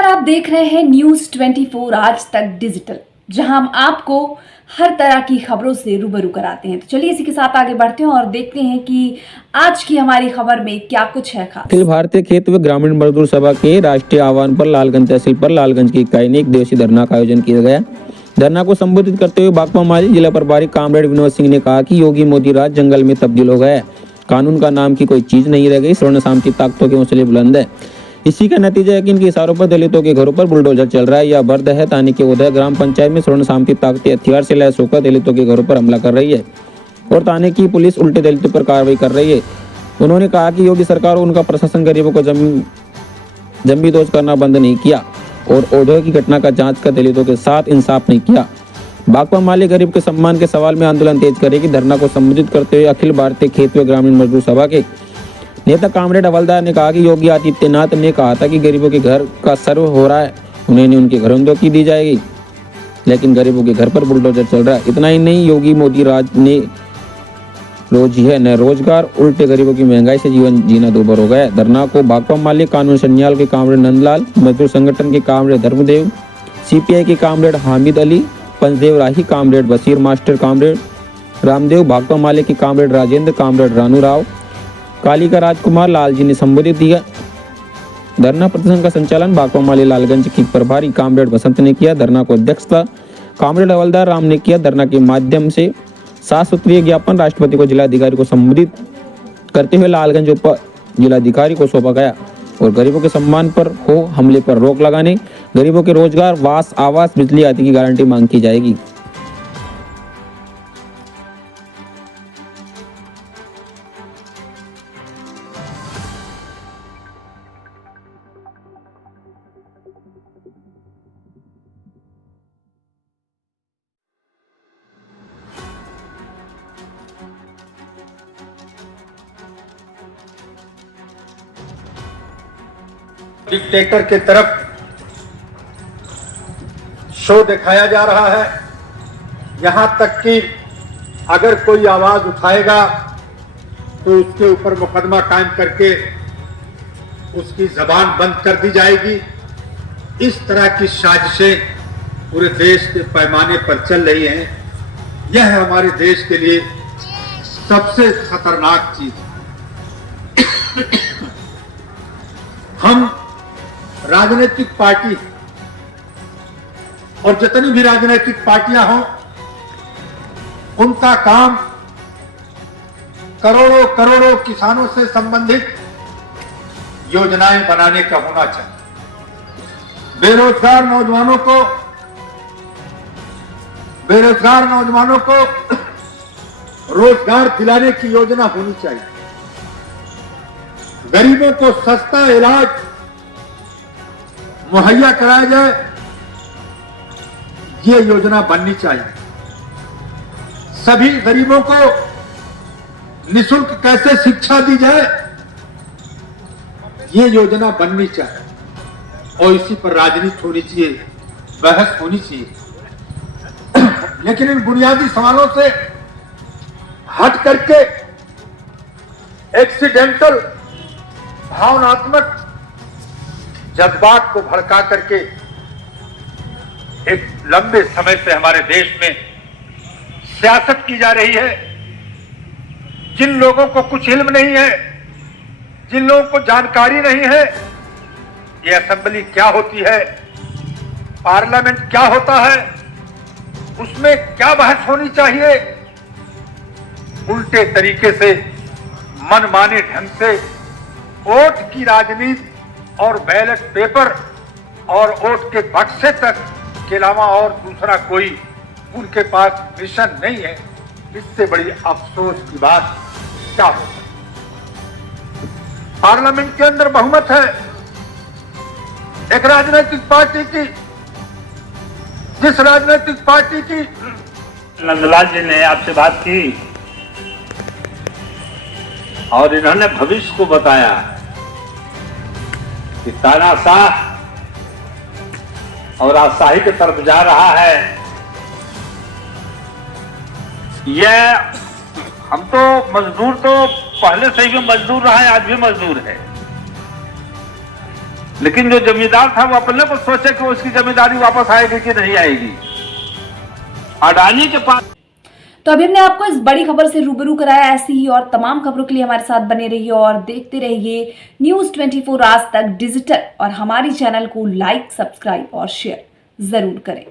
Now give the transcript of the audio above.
नमस्कार, आप देख रहे हैं न्यूज 24 आज तक डिजिटल, जहां हम आपको हर तरह की खबरों से रूबरू कराते हैं। तो चलिए इसी के साथ आगे बढ़ते हैं और देखते हैं कि आज की हमारी खबर में क्या कुछ है खास। अखिल भारतीय खेत व ग्रामीण मजदूर सभा के राष्ट्रीय आह्वान पर लालगंज तहसील पर लालगंज की इकाई ने एक दिवसीय धरना का आयोजन किया गया। धरना को संबोधित करते हुए भाकपा माली जिला प्रभारी कामरेड विनोद सिंह ने कहा कि योगी मोदी राज जंगल में तब्दील हो गया है। कानून का नाम की कोई चीज नहीं रह गई। स्वर्ण शांति ताकतों के हौसले बुलंद है। इसी का नतीजा है कि इनके इशारों पर दलितों के घरों पर बुलडोजर चल रहा है। यह बर्द है तानी के उदय ग्राम पंचायत में स्वर्ण शांति ताकतें हथियार से लैस होकर दलितों के घरों पर हमला कर रही है और ताने की पुलिस उल्टे दलितों पर कार्रवाई कर रही है। उन्होंने कहा कि योगी सरकार और उनका प्रशासन गरीबों को जमींदोज करना बंद नहीं किया और औद्योगिक घटना का जांच कर दलितों के साथ इंसाफ नहीं किया। भाकपा माले गरीब के सम्मान के सवाल में आंदोलन तेज करेगी। धरना को संबोधित करते हुए अखिल भारतीय खेत व ग्रामीण मजदूर सभा के नेता कामरेड हवलदार ने कहा कि योगी आदित्यनाथ ने कहा था कि गरीबों के घर का सर्व हो रहा है, उन्हें उनके घरों की दी जाएगी, लेकिन गरीबों के घर पर बुलडोजर चल रहा है। इतना ही नहीं, योगी मोदी राज ने रोजी है न रोजगार, उल्टे गरीबों की महंगाई से जीवन जीना दूभर हो गया है। धरना को भाकपा माले कानून संन्याल के कामरेड नंदलाल, मजदूर संगठन के कामरेड धर्मदेव, सीपीआई के comrade Hamid Ali, Panchdev Rahi, comrade Bashir master, comrade Ramdev, Bhakpa Male के कामरेड राजेंद्र, कामरेड रानू राव, कालिका राजकुमार लाल जी ने संबोधित किया। धरना प्रदर्शन का संचालन भाकपा माले लालगंज की प्रभारी कामरेड बसंत ने किया। धरना को अध्यक्षता कामरेड हवलदार राम ने किया। धरना के माध्यम से 7 सूत्रीय ज्ञापन राष्ट्रपति को जिलाधिकारी को संबोधित करते हुए लालगंज उप जिलाधिकारी को सौंपा गया और गरीबों के सम्मान पर हो हमले पर रोक लगाने, गरीबों के रोजगार, वास, आवास, बिजली आदि की गारंटी मांग की जाएगी। डिक्टेटर के तरफ शो दिखाया जा रहा है। यहां तक कि अगर कोई आवाज उठाएगा तो उसके ऊपर मुकदमा कायम करके उसकी जबान बंद कर दी जाएगी। इस तरह की साजिशें पूरे देश के पैमाने पर चल रही हैं। यह हमारे देश के लिए सबसे खतरनाक चीज है। हम राजनीतिक पार्टी और जितनी भी राजनीतिक पार्टियां हों, उनका काम करोड़ों करोड़ों किसानों से संबंधित योजनाएं बनाने का होना चाहिए। बेरोजगार नौजवानों को रोजगार दिलाने की योजना होनी चाहिए। गरीबों को सस्ता इलाज मुहैया कराया जाए, ये योजना बननी चाहिए। सभी गरीबों को निःशुल्क कैसे शिक्षा दी जाए, ये योजना बननी चाहिए और इसी पर राजनीति होनी चाहिए, बहस होनी चाहिए। लेकिन इन बुनियादी सवालों से हट करके एक्सीडेंटल भावनात्मक जज्बात को भड़का करके एक लंबे समय से हमारे देश में सियासत की जा रही है। जिन लोगों को कुछ इल्म नहीं है, जिन लोगों को जानकारी नहीं है, ये असेंबली क्या होती है, पार्लियामेंट क्या होता है, उसमें क्या बहस होनी चाहिए, उल्टे तरीके से मनमाने ढंग से वोट की राजनीति और बैलेट पेपर और वोट के बक्से तक के अलावा और दूसरा कोई उनके पास मिशन नहीं है। इससे बड़ी अफसोस की बात क्या हो। पार्लियामेंट के अंदर बहुमत है एक राजनीतिक पार्टी की, जिस राजनीतिक पार्टी की नंदलाल जी ने आपसे बात की और इन्होंने भविष्य को बताया कि तानाशाह और राजशाही की तरफ जा रहा है। यह हम तो मजदूर तो पहले से ही मजदूर रहा है, आज भी मजदूर है। लेकिन जो जमींदार था वो अपने को सोचे कि उसकी जमींदारी वापस आएगी कि नहीं आएगी। अडानी के पास तो अभी हमने आपको इस बड़ी खबर से रूबरू कराया। ऐसी ही और तमाम खबरों के लिए हमारे साथ बने रहिए और देखते रहिए न्यूज़ 24 आज तक डिजिटल, और हमारी चैनल को लाइक, सब्सक्राइब और शेयर जरूर करें।